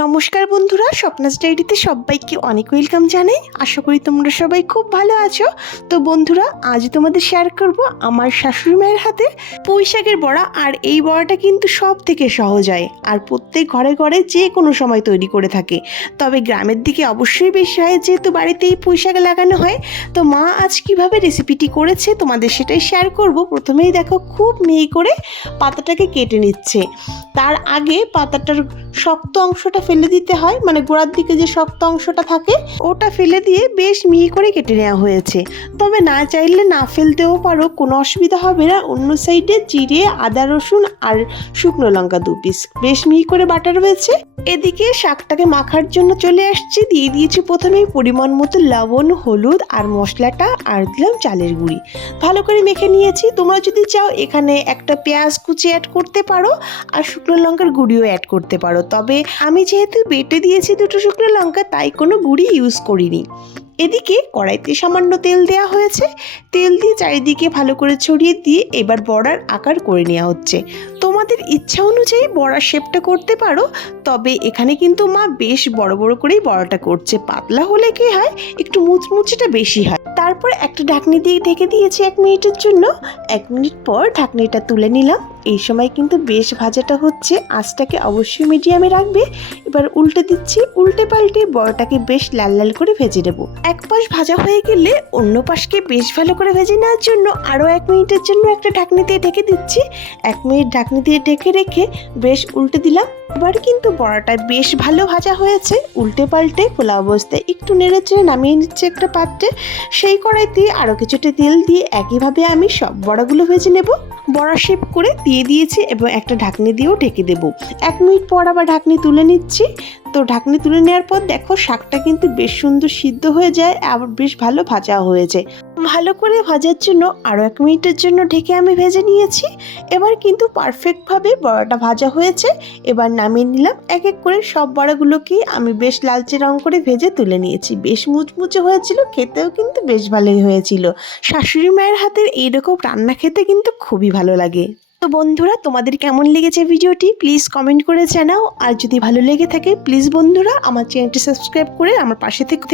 নমস্কার বন্ধুরা, স্বপ্নাস ডায়েরিতে সবাইকে অনেক ওয়েলকাম জানাই। আশা করি তোমরা সবাই খুব ভালো আছো। তো বন্ধুরা, আজ তোমাদের শেয়ার করব আমার শাশুড়ি মায়ের হাতে পুঁই শাকের বড়া, আর এই বড়াটা কিন্তু সব থেকে সহজ হয়, আর প্রত্যেক ঘরে ঘরে যে কোনো সময় তৈরি করে থাকে। তবে গ্রামের দিকে অবশ্যই বেশি হয়, যেহেতু বাড়িতেই পুঁই শাক লাগানো হয়। তো মা আজ কীভাবে রেসিপিটি করেছে তোমাদের সেটাই শেয়ার করব। প্রথমেই দেখো, খুব মিহি করে পাতাটাকে কেটে নিচ্ছে। তার আগে পাতাটার শক্ত অংশটা ফেলে দিতে হয় মানে গোড়ার দিকে যে শক্ত অংশটা থাকে, ওটা ফেলে দিয়ে বেশ মিহি করে কেটে নেওয়া হয়েছে। তবে না চাইলে না ফেলতেও পারো, কোনো অসুবিধা হবে না। অন্য সাইডে জিরে, আদা, রসুন আর শুকনো লঙ্কা দু পিস। বেশ মিহি করে বাটা রয়েছে। এদিকে শাকটাকে মাখার জন্য চলে আসছি। দিয়ে দিয়েছি প্রথমেই পরিমাণ মতো লবণ, হলুদ আর মশলাটা আর দিলাম চালের গুঁড়ি। ভালো করে মেখে নিয়েছি। তোমরা যদি চাও এখানে একটা পেঁয়াজ কুচি অ্যাড করতে পারো। আর শুকনো লঙ্কার গুঁড়িও অ্যাড করতে পারো। তবে আমি যেহেতু বেটে দিয়েছি দুটো শুকনো লঙ্কা, তাই কোনো গুঁড়ি ইউজ করিনি। এদিকে কড়াইতে সামান্য তেল দেওয়া হয়েছে। তেল দিয়ে চারিদিকে ভালো করে ছড়িয়ে দিয়ে এবার বড়ার আকার করে নেওয়া হচ্ছে। তোমাদের ইচ্ছা অনুযায়ী বড়ার শেপটা করতে পারো, তবে এখানে কিন্তু মা বেশ বড় বড় করেই বড়াটা করছে। পাতলা হলে কি হয়? একটু মুচমুচেটা বেশি হয়। তারপর একটা ঢাকনি দিয়ে ঢেকে দিয়েছি এক মিনিটের জন্য। এক মিনিট পর ঢাকনিটা তুলে নিলাম। এই সময় কিন্তু বেশ ভাজাটা হচ্ছে। আঁচটাকে অবশ্যই মিডিয়ামে রাখবে। এবার উল্টে দিচ্ছি, উল্টে পাল্টে বড়টাকে বেশ লাল লাল করে ভেজে নেব। এক পাশ ভাজা হয়ে গেলে অন্য পাশকে বেশ ভালো করে ভেজে নেওয়ার জন্য আরও এক মিনিটের জন্য একটা ঢাকনি দিয়ে ঢেকে দিচ্ছি। এক মিনিট ঢাকনি দিয়ে ঢেকে রেখে বেশ উল্টে দিলাম। এবার কিন্তু বড়াটা বেশ ভালো ভাজা হয়েছে। উল্টে পাল্টে খোলা অবস্থায় একটু নেড়ে চেড়ে নামিয়ে নিচ্ছে একটা পাত্রে। সেই কড়াইতে আরও কিছুটা তেল দিয়ে একইভাবে আমি সব বড়াগুলো ভেজে নেব। বড়া শেপ করে দিয়ে দিয়েছি এবং একটা ঢাকনি দিয়েও ঢেকে দেবো। এক মিনিট পর আবার ঢাকনি তুলে নিচ্ছি। তো ঢাকনি তুলে নেওয়ার পর দেখো শাকটা কিন্তু বেশ সুন্দর সিদ্ধ হয়ে যায়, আবার বেশ ভালো ভাজা হয়েছে ভালো করে ভাজার জন্য আরও এক মিনিটের জন্য ঢেকে আমি ভেজে নিয়েছি। এবার কিন্তু পারফেক্টভাবে বড়াটা ভাজা হয়েছে। এবার নামিয়ে নিলাম। এক এক করে সব বড়াগুলোকে আমি বেশ লালচে রং করে ভেজে তুলে নিয়েছি। বেশ মুচমুচে হয়েছিল, খেতেও কিন্তু বেশ ভালোই হয়েছিল। শাশুড়ি মায়ের হাতের এইরকম রান্না খেতে কিন্তু খুবই ভালো লাগে। তো বন্ধুরা, তোমাদের কেমন লেগেছে ভিডিওটি? প্লিজ কমেন্ট করে জানাও। আর যদি ভালো লেগে থাকে প্লিজ বন্ধুরা, আমার চ্যানেলটি সাবস্ক্রাইব করে আমার পাশে থেকে